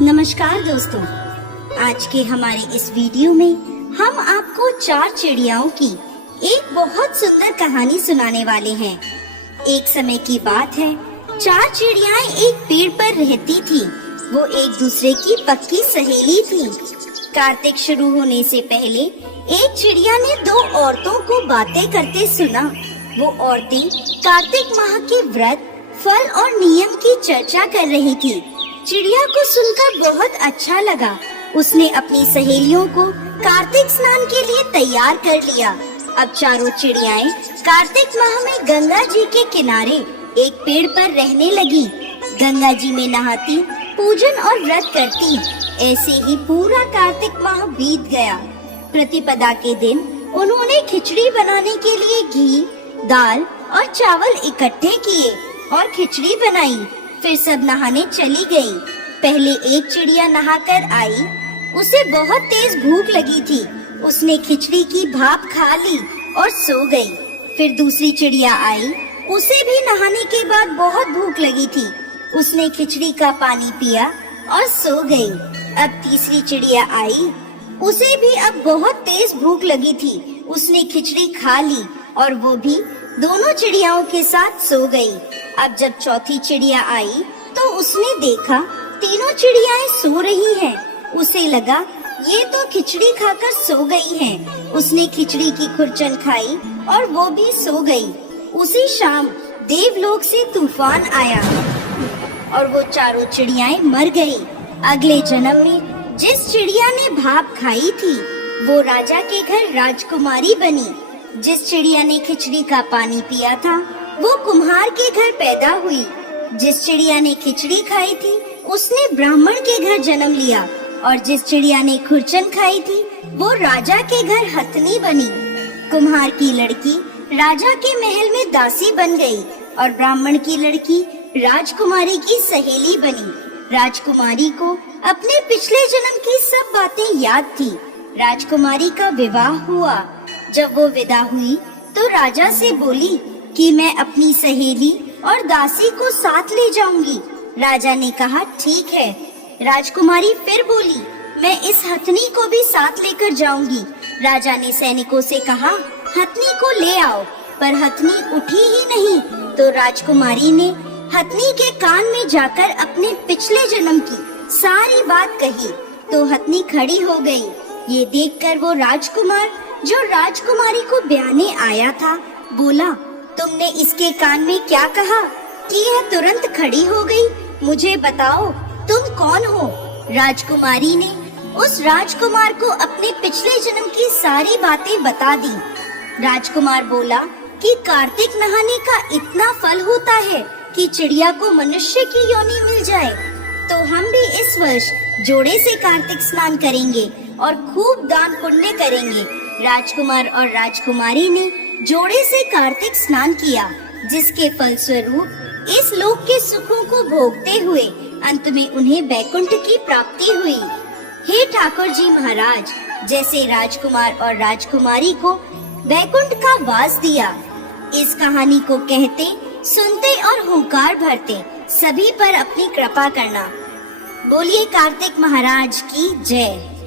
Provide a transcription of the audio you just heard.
नमस्कार दोस्तों, आज के हमारे इस वीडियो में हम आपको 4 चिड़ियाओं की एक बहुत सुंदर कहानी सुनाने वाले हैं। एक समय की बात है, 4 चिड़ियाएं एक पेड़ पर रहती थी। वो एक दूसरे की पक्की सहेली थी। कार्तिक शुरू होने से पहले एक चिड़िया ने 2 औरतों को बातें करते सुना। वो औरतें कार्तिक माह के व्रत, फल और नियम की चर्चा कर रही थी। चिड़िया को सुनकर बहुत अच्छा लगा। उसने अपनी सहेलियों को कार्तिक स्नान के लिए तैयार कर लिया। अब चारों चिड़ियाएं कार्तिक माह में गंगा जी के किनारे एक पेड़ पर रहने लगी। गंगा जी में नहाती, पूजन और व्रत करती। ऐसे ही पूरा कार्तिक माह बीत गया। प्रतिपदा के दिन उन्होंने खिचड़ी बनाने के लिए घी, दाल और चावल इकट्ठे किए और खिचड़ी बनाई। फिर सब नहाने चली गई। पहले एक चिड़िया नहाकर आई। उसे बहुत तेज भूख लगी थी। उसने खिचड़ी की भाप खा ली और सो गई। फिर दूसरी चिड़िया आई। उसे भी नहाने के बाद बहुत भूख लगी थी। उसने खिचड़ी का पानी पिया और सो गई। अब तीसरी चिड़िया आई। उसे भी अब बहुत तेज भूख लगी थी। उसने खिचड़ी खा ली और वो भी दोनों चिड़ियाओं के साथ सो गई। अब जब चौथी चिड़िया आई तो उसने देखा तीनों चिड़ियाएं सो रही हैं। उसे लगा ये तो खिचड़ी खाकर सो गई हैं। उसने खिचड़ी की खुरचन खाई और वो भी सो गई। उसी शाम देवलोक से तूफान आया और वो चारों चिड़ियाएं मर गई। अगले जन्म में जिस चिड़िया ने भाप खाई थी वो राजा के घर राजकुमारी बनी। जिस चिड़िया ने खिचड़ी का पानी पिया था वो कुम्हार के घर पैदा हुई। जिस चिड़िया ने खिचड़ी खाई थी उसने ब्राह्मण के घर जन्म लिया और जिस चिड़िया ने खुरचन खाई थी वो राजा के घर हथनी बनी। कुम्हार की लड़की राजा के महल में दासी बन गई और ब्राह्मण की लड़की राजकुमारी की सहेली बनी। राजकुमारी को अपने पिछले जन्म की सब बातें याद थी। राजकुमारी का विवाह हुआ। जब वो विदा हुई तो राजा से बोली कि मैं अपनी सहेली और दासी को साथ ले जाऊंगी। राजा ने कहा ठीक है। राजकुमारी फिर बोली मैं इस हथनी को भी साथ लेकर जाऊंगी। राजा ने सैनिकों से कहा हथनी को ले आओ, पर हथनी उठी ही नहीं। तो राजकुमारी ने हथनी के कान में जाकर अपने पिछले जन्म की सारी बात कही तो हथनी खड़ी हो गई। ये देखकर वो राजकुमार जो राजकुमारी को ब्याने आया था बोला तुमने इसके कान में क्या कहा कि यह तुरंत खड़ी हो गई? मुझे बताओ तुम कौन हो? राजकुमारी ने उस राजकुमार को अपने पिछले जन्म की सारी बातें बता दी। राजकुमार बोला कि कार्तिक नहाने का इतना फल होता है कि चिड़िया को मनुष्य की योनि मिल जाए, तो हम भी इस वर्ष जोड़े से कार्तिक स्नान करेंगे और खूब दान पुण्य करेंगे। राजकुमार और राजकुमारी ने जोड़े से कार्तिक स्नान किया, जिसके फलस्वरूप इस लोक के सुखों को भोगते हुए अंत में उन्हें बैकुंठ की प्राप्ति हुई। हे ठाकुर जी महाराज, जैसे राजकुमार और राजकुमारी को बैकुंठ का वास दिया, इस कहानी को कहते, सुनते और हुंकार भरते सभी पर अपनी कृपा करना। बोलिए कार्तिक महाराज की जय।